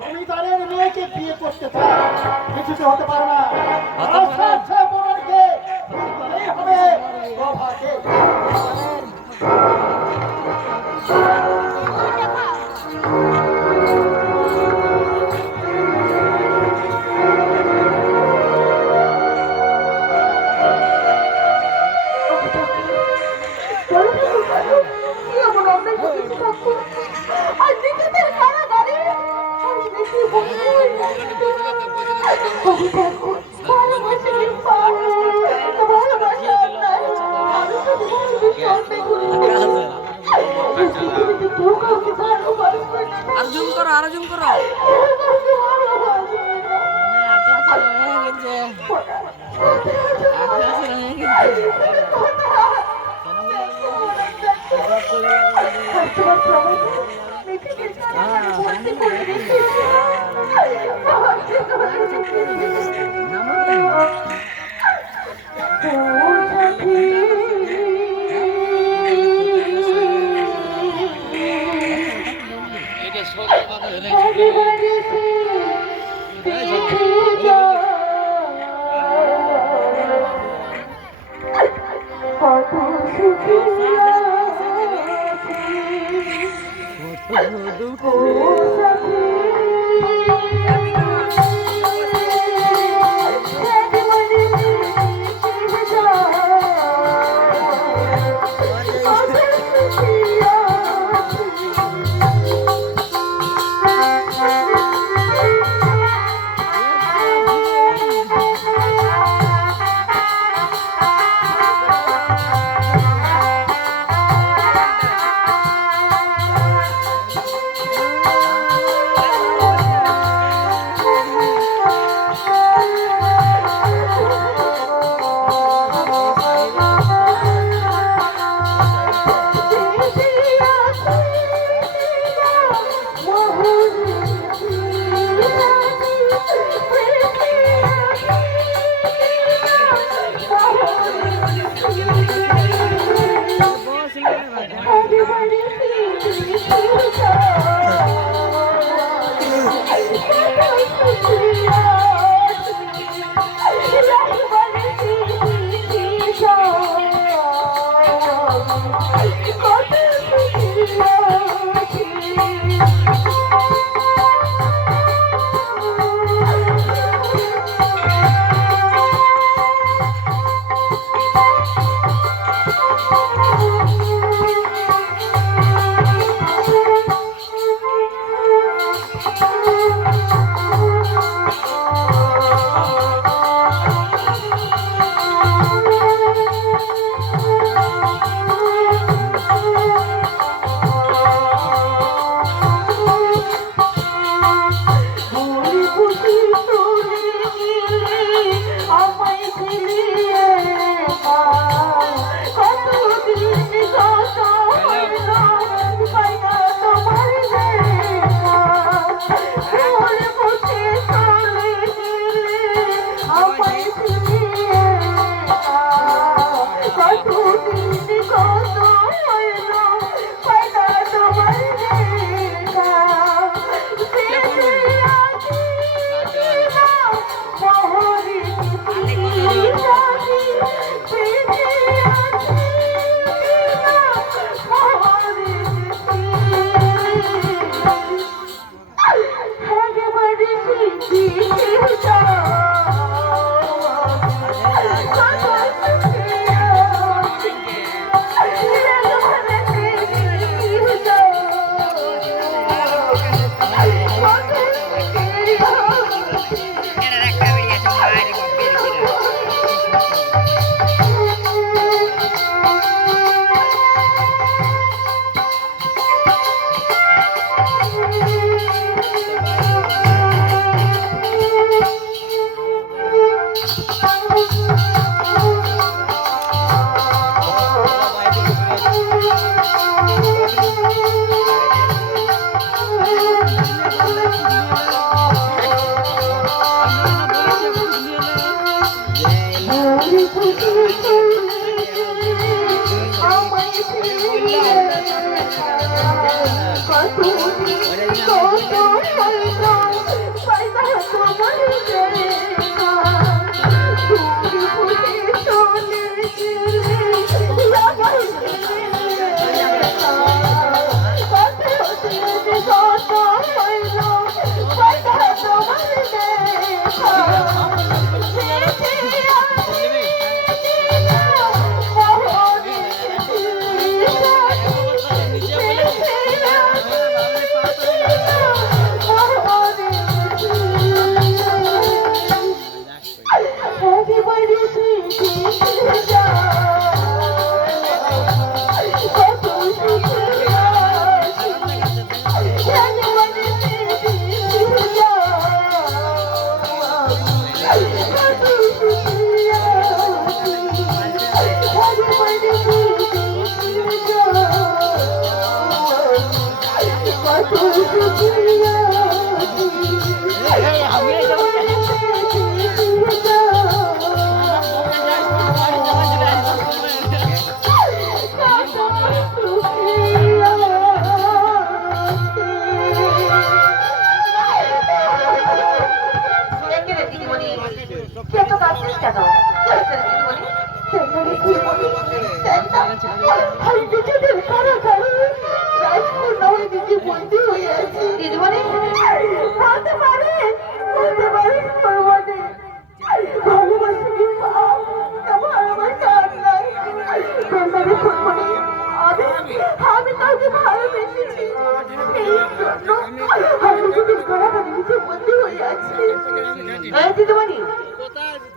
তুমি তাদের মেয়েকে বিয়ে করতে চাও, কিছুতে হতে পারে না। হবে সৌভাগ্যে। আরো জুম করো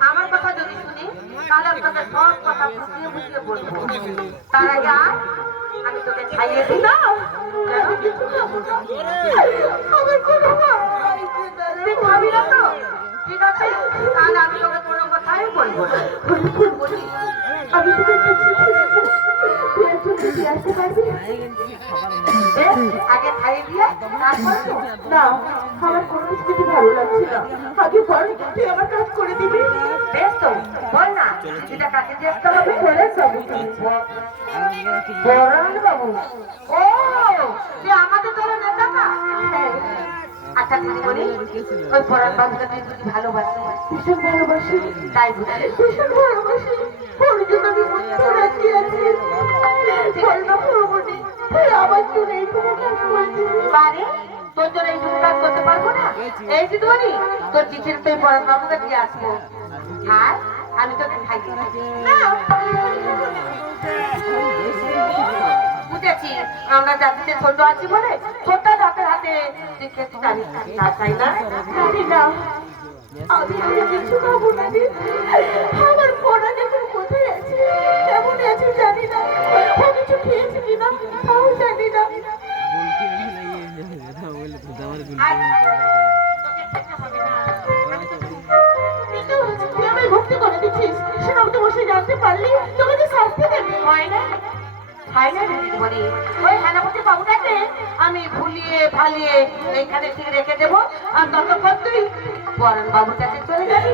আমার কথা যদি শুনি তাহলে আপনাদের সব কথা বুঝিয়ে বুঝিয়ে বলবো। তার আগে আমি তোকে খাইয়ে দিই না, তুই খাবি না তো? ঠিক আছে, তাহলে আমি তোকে কোনো কথাই বলবো না। আমি আসতে পারবি আগে খাইয়ে দিয়ে তারপর না, আমার কোনো কিছু ভালো লাগছে না। আগে বল, তুই আমার কাজ করে দিবি। বেশ তো, বল না এটা কাকে দিয়ে আসতে হবে? বলে যাবো বরণ বাবু। ও, যে আমাদের দলের নেতা না? আচ্ছা দিদিমণি, ওই বরণ বাবুকে তুই যদি ভালোবাসি? ভীষণ ভালোবাসি। তাই বুঝি? ভীষণ ভালোবাসি। ওর জন্য আমি মনে রাখি আছি। বল না প্রভুটি, তুই আমার জন্য এইটুকু কাজ করে দিবি। পারে তোর জন্য এইটুকু কাজ করতে পারবো না? এই দিদিমণি, তোর চিঠির তুই বরণ বাবুকে দিয়ে আসবো আর আমি তোকে খাইয়ে না। বুঝেছি, আমরা জাতিতে ছোট আছি বলে ছোট হাতের হাতে তুই খেতে জানিস না, তাই না? জানি না, আমি আর কিছু খাবো না রে। আমার পড়া এখন কোথায় আছে, কেমন আছে জানি না। ও কিছু খেয়েছে কিনা তাও জানি না। কিন্তু তুই আমায় ভক্তি করে দিচ্ছিস, সেটা তো বসে জানতে পারলি তোকে যে শাস্তি দেবে। হয় না? হয় না দিদিমণি? ওই হেনাপতি বাবুটাকে আমি ভুলিয়ে ভালিয়ে এইখানে ঠিক রেখে দেবো আর ততক্ষণ তুই বরণ বাবুর কাছে চলে যাবি।